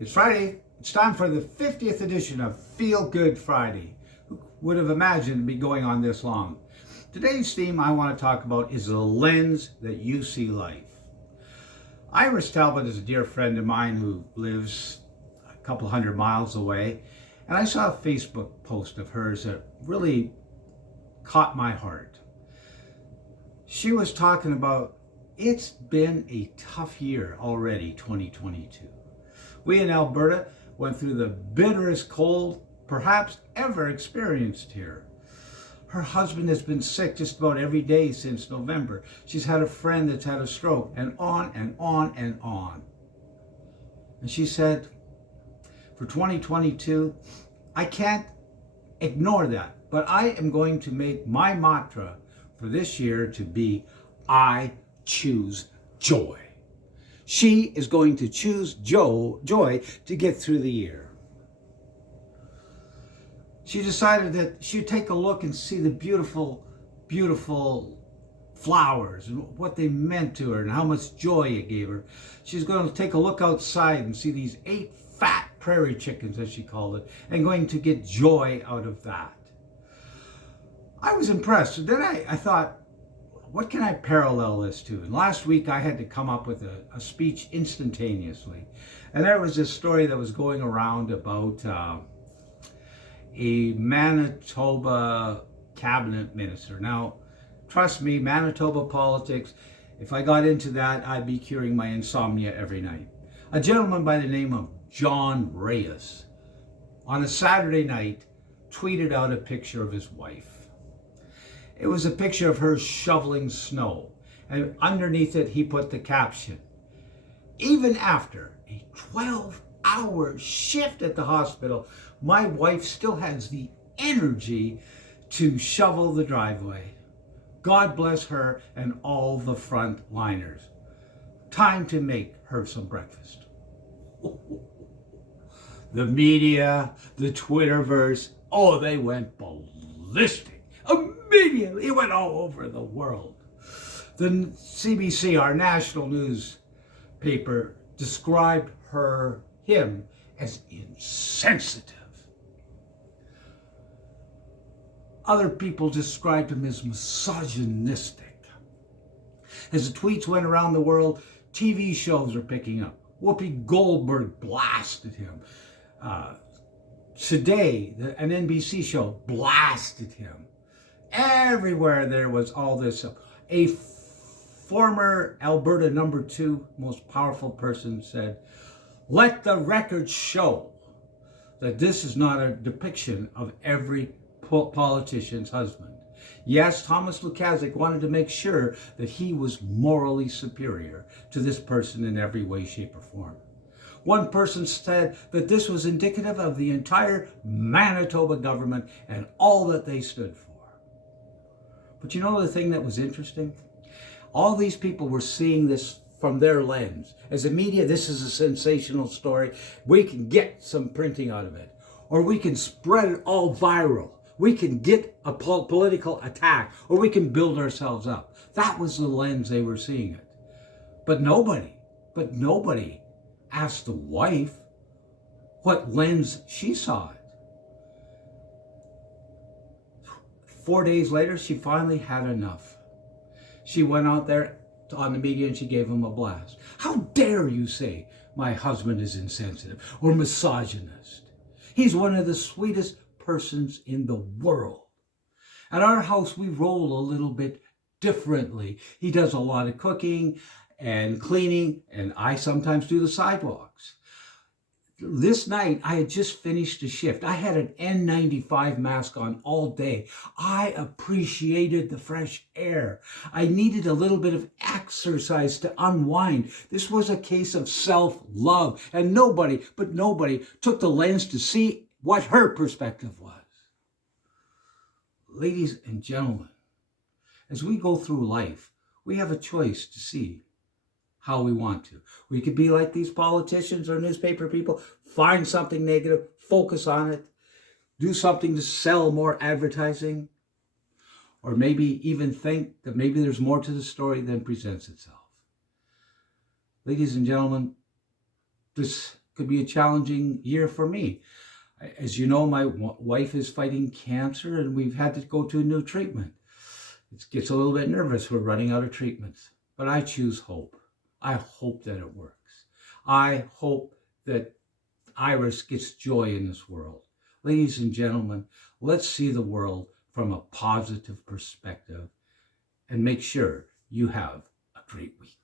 It's Friday. It's time for the 50th edition of Feel Good Friday. Who would have imagined it'd be going on this long? Today's theme I want to talk about is the lens that you see life. Iris Talbot is a dear friend of mine who lives a couple hundred miles away, and I saw a Facebook post of hers that really caught my heart. She was talking about it's been a tough year already, 2022. We in Alberta went through the bitterest cold perhaps ever experienced here. Her husband has been sick just about every day since November. She's had a friend that's had a stroke, and on and on and on. And she said, for 2022, I can't ignore that, but I am going to make my mantra for this year to be, I choose joy. She is going to choose joy to get through the year. She decided that she'd take a look and see the beautiful, beautiful flowers and what they meant to her and how much joy it gave her. She's going to take a look outside and see these 8 fat prairie chickens, as she called it, and going to get joy out of that. I was impressed. And then I thought, what can I parallel this to? And last week I had to come up with a speech instantaneously. And there was this story that was going around about a Manitoba cabinet minister. Now, trust me, Manitoba politics, if I got into that, I'd be curing my insomnia every night. A gentleman by the name of John Reyes, on a Saturday night, tweeted out a picture of his wife. It was a picture of her shoveling snow, and underneath it he put the caption, even after a 12-hour shift at the hospital, my wife still has the energy to shovel the driveway. God bless her and all the frontliners. Time to make her some breakfast. The media, the Twitterverse, oh, they went ballistic. Immediately, it went all over the world. The CBC, our national newspaper, described him as insensitive. Other people described him as misogynistic. As the tweets went around the world, TV shows are picking up. Whoopi Goldberg blasted him. Today, an NBC show blasted him. Everywhere there was all this. A former Alberta number 2 most powerful person said, let the record show that this is not a depiction of every politician's husband. Yes, Thomas Lukaszuk wanted to make sure that he was morally superior to this person in every way, shape, or form. One person said that this was indicative of the entire Manitoba government and all that they stood for. But you know the thing that was interesting? All these people were seeing this from their lens. As a media, this is a sensational story. We can get some printing out of it. Or we can spread it all viral. We can get a political attack. Or we can build ourselves up. That was the lens they were seeing it. But nobody asked the wife what lens she saw it. 4 days later, she finally had enough. She went out there on the media and she gave him a blast. How dare you say my husband is insensitive or misogynist? He's one of the sweetest persons in the world. At our house, we roll a little bit differently. He does a lot of cooking and cleaning, and I sometimes do the sidewalks. This night, I had just finished a shift. I had an N95 mask on all day. I appreciated the fresh air. I needed a little bit of exercise to unwind. This was a case of self-love, and nobody took the lens to see what her perspective was. Ladies and gentlemen, as we go through life, we have a choice to see how we want to. We could be like these politicians or newspaper people, find something negative, focus on it, do something to sell more advertising, or maybe even think that maybe there's more to the story than presents itself. Ladies and gentlemen, this could be a challenging year for me. As you know, my wife is fighting cancer and we've had to go to a new treatment. It gets a little bit nervous. We're running out of treatments, but I choose hope. I hope that it works. I hope that Iris gets joy in this world. Ladies and gentlemen, let's see the world from a positive perspective and make sure you have a great week.